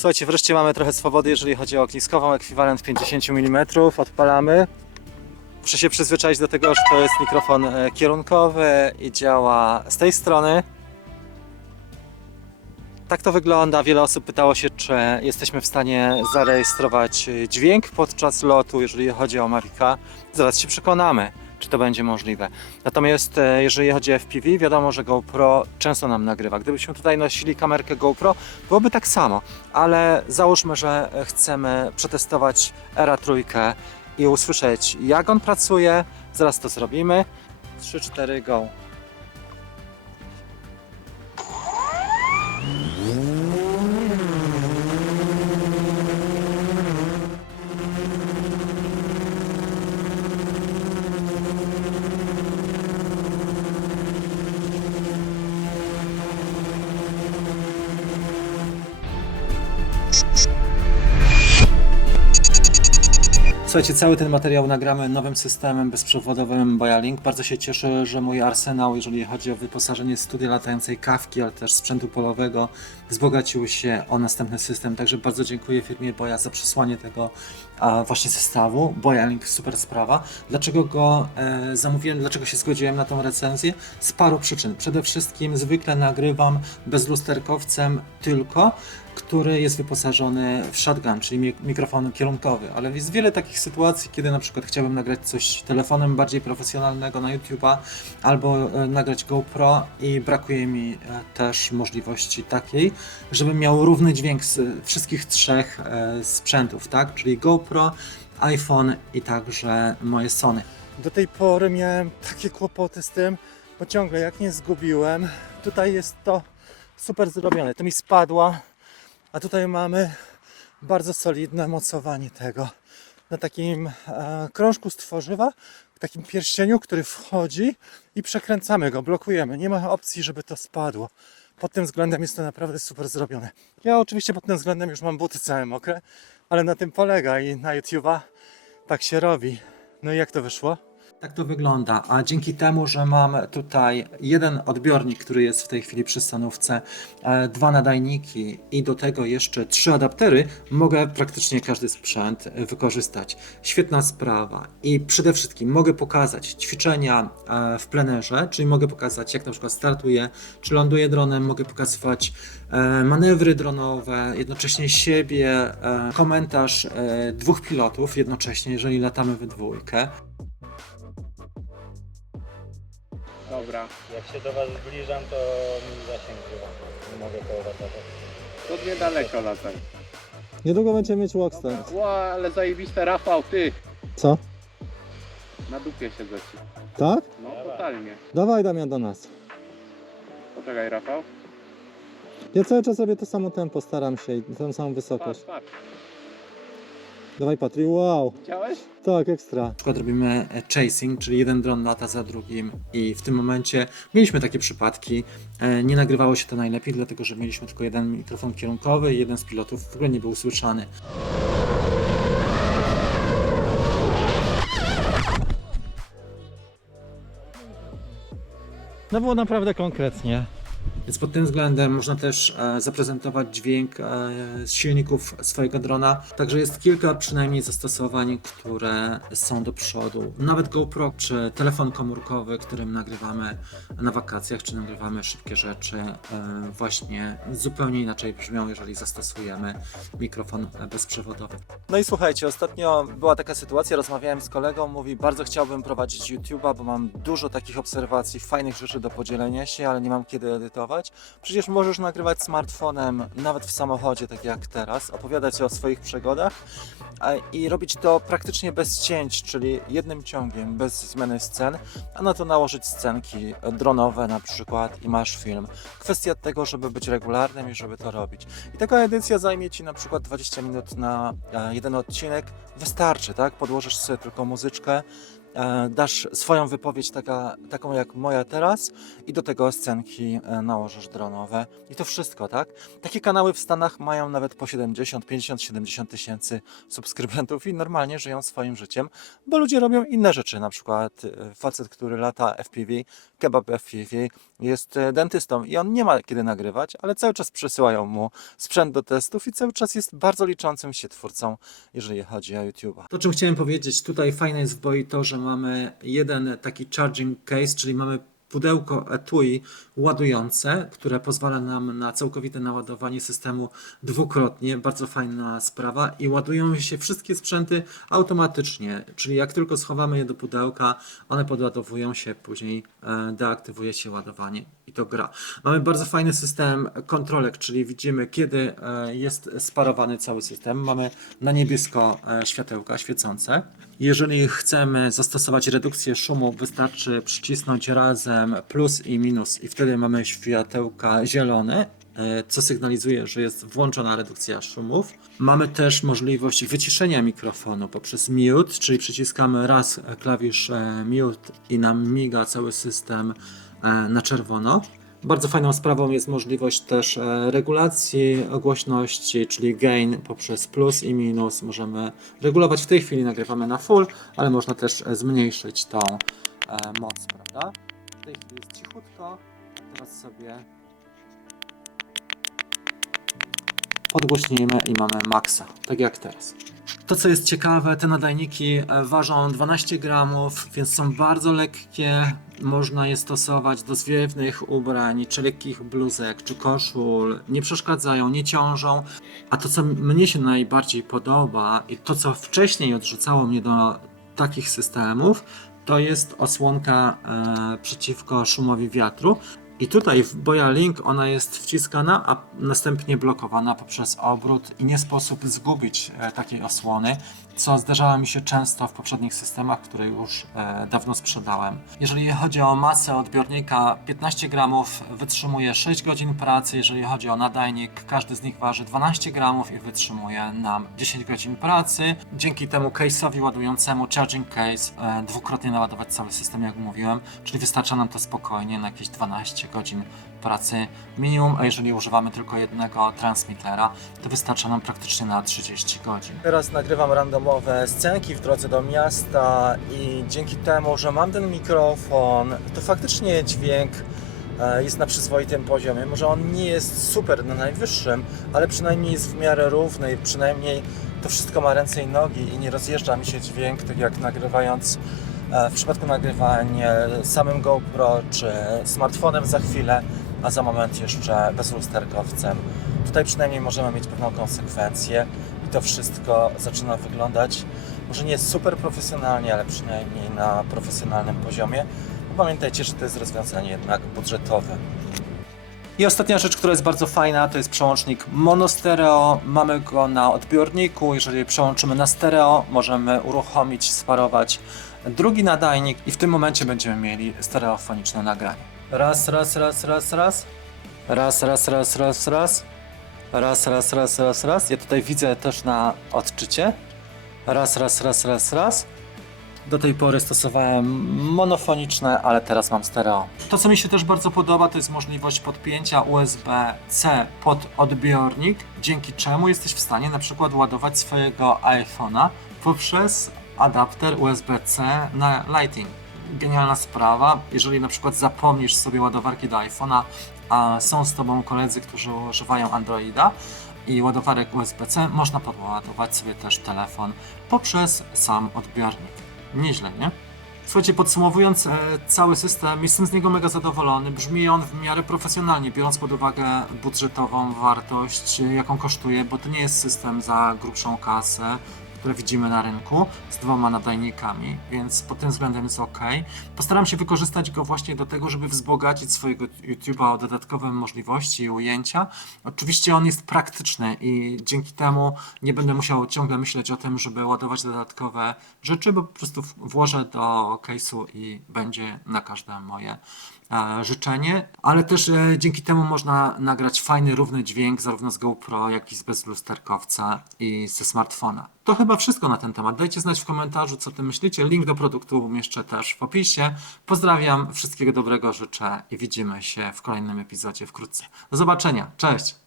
Słuchajcie, wreszcie mamy trochę swobody, jeżeli chodzi o ogniskową, ekwiwalent 50 mm, odpalamy. Muszę się przyzwyczaić do tego, że to jest mikrofon e, kierunkowy i działa z tej strony. Tak to wygląda. Wiele osób pytało się, czy jesteśmy w stanie zarejestrować e, dźwięk podczas lotu, jeżeli chodzi o Mavica. Zaraz się przekonamy, czy to będzie możliwe. Natomiast e, jeżeli chodzi o FPV, wiadomo, że GoPro często nam nagrywa. Gdybyśmy tutaj nosili kamerkę GoPro, byłoby tak samo, ale załóżmy, że chcemy przetestować Era trójkę i usłyszeć, jak on pracuje. Zaraz to zrobimy. 3, 4, go. Słuchajcie, cały ten materiał nagramy nowym systemem bezprzewodowym Bojalink. Bardzo się cieszę, że mój arsenał, jeżeli chodzi o wyposażenie studia latającej kawki, ale też sprzętu polowego, wzbogacił się o następny system. Także bardzo dziękuję firmie Boja za przesłanie tego a, właśnie zestawu. Bojalink, super sprawa. Dlaczego go e, zamówiłem, dlaczego się zgodziłem na tą recenzję? Z paru przyczyn. Przede wszystkim zwykle nagrywam bezlusterkowcem tylko, który jest wyposażony w shotgun, czyli mi- mikrofon kierunkowy, ale jest wiele takich sytuacji, kiedy na przykład chciałbym nagrać coś telefonem bardziej profesjonalnego na YouTube'a albo e, nagrać GoPro i brakuje mi e, też możliwości takiej, żebym miał równy dźwięk z wszystkich trzech e, sprzętów, tak? Czyli GoPro, iPhone i także moje Sony. Do tej pory miałem takie kłopoty z tym, bo ciągle jak nie zgubiłem, tutaj jest to super zrobione. To mi spadła a tutaj mamy bardzo solidne mocowanie tego na takim e, krążku z tworzywa, takim pierścieniu, który wchodzi i przekręcamy go, blokujemy. Nie ma opcji, żeby to spadło. Pod tym względem jest to naprawdę super zrobione. Ja oczywiście pod tym względem już mam buty całe mokre, ale na tym polega i na YouTube'a tak się robi. No i jak to wyszło? Tak to wygląda, a dzięki temu, że mam tutaj jeden odbiornik, który jest w tej chwili przy stanówce, e, dwa nadajniki i do tego jeszcze trzy adaptery, mogę praktycznie każdy sprzęt wykorzystać. Świetna sprawa i przede wszystkim mogę pokazać ćwiczenia e, w plenerze, czyli mogę pokazać jak na przykład startuję, czy ląduję dronem, mogę pokazywać e, manewry dronowe, jednocześnie siebie, komentarz dwóch pilotów jednocześnie, jeżeli latamy we dwójkę. Dobra, Jak się do Was zbliżam, to mi zasięg chyba. Nie mogę to uratować. to niedaleko lataj. Niedługo będziemy mieć Walkstar. Ła, ale zajebiste Rafał, ty! Co? Na dupie siedzę ci. Tak? No, Dawaj. totalnie. Dawaj Damian do nas. Poczekaj, Rafał. Ja cały czas robię to samo tempo, staram się i tą samą Patrz, wysokość. patrz. Dawaj Patry, wow. Widziałeś? Tak, ekstra. Na przykład robimy e, chasing, czyli jeden dron lata za drugim i w tym momencie mieliśmy takie przypadki. E, Nie nagrywało się to najlepiej, dlatego że mieliśmy tylko jeden mikrofon kierunkowy i jeden z pilotów w ogóle nie był słyszany. No było naprawdę konkretnie. Więc pod tym względem można też e, zaprezentować dźwięk e, z silników swojego drona. Także jest kilka przynajmniej zastosowań, które są do przodu. Nawet GoPro czy telefon komórkowy, którym nagrywamy na wakacjach, czy nagrywamy szybkie rzeczy, e, właśnie zupełnie inaczej brzmią, jeżeli zastosujemy mikrofon bezprzewodowy. No i słuchajcie, ostatnio była taka sytuacja, rozmawiałem z kolegą, mówi bardzo chciałbym prowadzić YouTube'a, bo mam dużo takich obserwacji, fajnych rzeczy do podzielenia się, ale nie mam kiedy edytować. Przecież możesz nagrywać smartfonem, nawet w samochodzie, tak jak teraz, opowiadać o swoich przygodach i robić to praktycznie bez cięć, czyli jednym ciągiem, bez zmiany scen, a na to nałożyć scenki dronowe na przykład i masz film. Kwestia tego, żeby być regularnym i żeby to robić. I taka edycja zajmie Ci na przykład 20 minut na e, jeden odcinek. Wystarczy, tak? Podłożysz sobie tylko muzyczkę, dasz swoją wypowiedź taka, taką jak moja teraz i do tego scenki e, nałożysz dronowe i to wszystko, tak? Takie kanały w Stanach mają nawet po 70, 50, 70 tysięcy subskrybentów i normalnie żyją swoim życiem, bo ludzie robią inne rzeczy, na przykład e, facet, który lata FPV, kebab FPV, jest e, dentystą i on nie ma kiedy nagrywać, ale cały czas przesyłają mu sprzęt do testów i cały czas jest bardzo liczącym się twórcą, jeżeli chodzi o YouTube'a. To, czym chciałem powiedzieć, tutaj fajne jest w Boi to, że mamy jeden taki charging case, czyli mamy pudełko etui ładujące, które pozwala nam na całkowite naładowanie systemu dwukrotnie. Bardzo fajna sprawa i ładują się wszystkie sprzęty automatycznie, czyli jak tylko schowamy je do pudełka, one podładowują się, później e, deaktywuje się ładowanie i to gra. Mamy bardzo fajny system kontrolek, czyli widzimy kiedy e, jest sparowany cały system. Mamy na niebiesko e, światełka świecące. Jeżeli chcemy zastosować redukcję szumu, wystarczy przycisnąć razem plus i minus i wtedy mamy światełka zielone, e, co sygnalizuje, że jest włączona redukcja szumów. Mamy też możliwość wyciszenia mikrofonu poprzez mute, czyli przyciskamy raz klawisz mute i nam miga cały system e, na czerwono. Bardzo fajną sprawą jest możliwość też e, regulacji głośności, czyli gain poprzez plus i minus. Możemy regulować. W tej chwili nagrywamy na full, ale można też e, zmniejszyć tą e, moc, prawda? W tej chwili jest cichutko. Teraz sobie podgłośnimy i mamy maksa, tak jak teraz. To, co jest ciekawe, te nadajniki e, ważą 12 gramów, więc są bardzo lekkie. Można je stosować do zwiewnych ubrań, czy lekkich bluzek, czy koszul. Nie przeszkadzają, nie ciążą. A to, co mnie się najbardziej podoba i to, co wcześniej odrzucało mnie do takich systemów, to jest osłonka e, przeciwko szumowi wiatru. I tutaj w Boya Link ona jest wciskana, a następnie blokowana poprzez obrót i nie sposób zgubić e, takiej osłony, co zdarzało mi się często w poprzednich systemach, które już e, dawno sprzedałem. Jeżeli chodzi o masę odbiornika, 15 gramów wytrzymuje 6 godzin pracy. Jeżeli chodzi o nadajnik, każdy z nich waży 12 gramów i wytrzymuje nam 10 godzin pracy. Dzięki temu case'owi ładującemu charging case e, dwukrotnie naładować cały system, jak mówiłem, czyli wystarcza nam to spokojnie na jakieś 12 godzin pracy minimum, a jeżeli używamy tylko jednego transmittera, to wystarcza nam praktycznie na 30 godzin. Teraz nagrywam randomowe scenki w drodze do miasta i dzięki temu, że mam ten mikrofon, to faktycznie dźwięk e, jest na przyzwoitym poziomie. Może on nie jest super na najwyższym, ale przynajmniej jest w miarę równy przynajmniej to wszystko ma ręce i nogi i nie rozjeżdża mi się dźwięk, tak jak nagrywając w przypadku nagrywań e, samym GoPro czy smartfonem za chwilę, a za moment jeszcze bezlusterkowcem. Tutaj przynajmniej możemy mieć pewną konsekwencję i to wszystko zaczyna wyglądać może nie super profesjonalnie, ale przynajmniej na profesjonalnym poziomie. Pamiętajcie, że to jest rozwiązanie jednak budżetowe. I ostatnia rzecz, która jest bardzo fajna, to jest przełącznik monostereo. Mamy go na odbiorniku. Jeżeli przełączymy na stereo, możemy uruchomić, sparować drugi nadajnik i w tym momencie będziemy mieli stereofoniczne nagranie. Raz, raz, raz, raz, raz. Raz, raz, raz, raz, raz. Raz, raz, raz, raz, raz. Ja tutaj widzę też na odczycie. Raz, raz, raz, raz, raz. Do tej pory stosowałem monofoniczne, ale teraz mam stereo. To, co mi się też bardzo podoba, to jest możliwość podpięcia USB-C pod odbiornik, dzięki czemu jesteś w stanie na przykład ładować swojego iPhone'a poprzez adapter USB-C na Lighting. Genialna sprawa, jeżeli na przykład zapomnisz sobie ładowarki do iPhone'a, a są z Tobą koledzy, którzy używają Androida, i ładowarek USB-C można podładować sobie też telefon poprzez sam odbiornik. Nieźle, nie? Słuchajcie, podsumowując e, cały system, jestem z niego mega zadowolony. Brzmi on w miarę profesjonalnie, biorąc pod uwagę budżetową wartość, e, jaką kosztuje, bo to nie jest system za grubszą kasę, które widzimy na rynku z dwoma nadajnikami, więc pod tym względem jest ok. Postaram się wykorzystać go właśnie do tego, żeby wzbogacić swojego YouTube'a o dodatkowe możliwości i ujęcia. Oczywiście on jest praktyczny i dzięki temu nie będę musiał ciągle myśleć o tym, żeby ładować dodatkowe rzeczy, bo po prostu włożę do case'u i będzie na każde moje życzenie, ale też e, dzięki temu można nagrać fajny, równy dźwięk zarówno z GoPro, jak i z bezlusterkowca i ze smartfona. To chyba wszystko na ten temat. Dajcie znać w komentarzu, co ty myślicie. Link do produktu umieszczę też w opisie. Pozdrawiam, wszystkiego dobrego życzę i widzimy się w kolejnym epizodzie wkrótce. Do zobaczenia, cześć!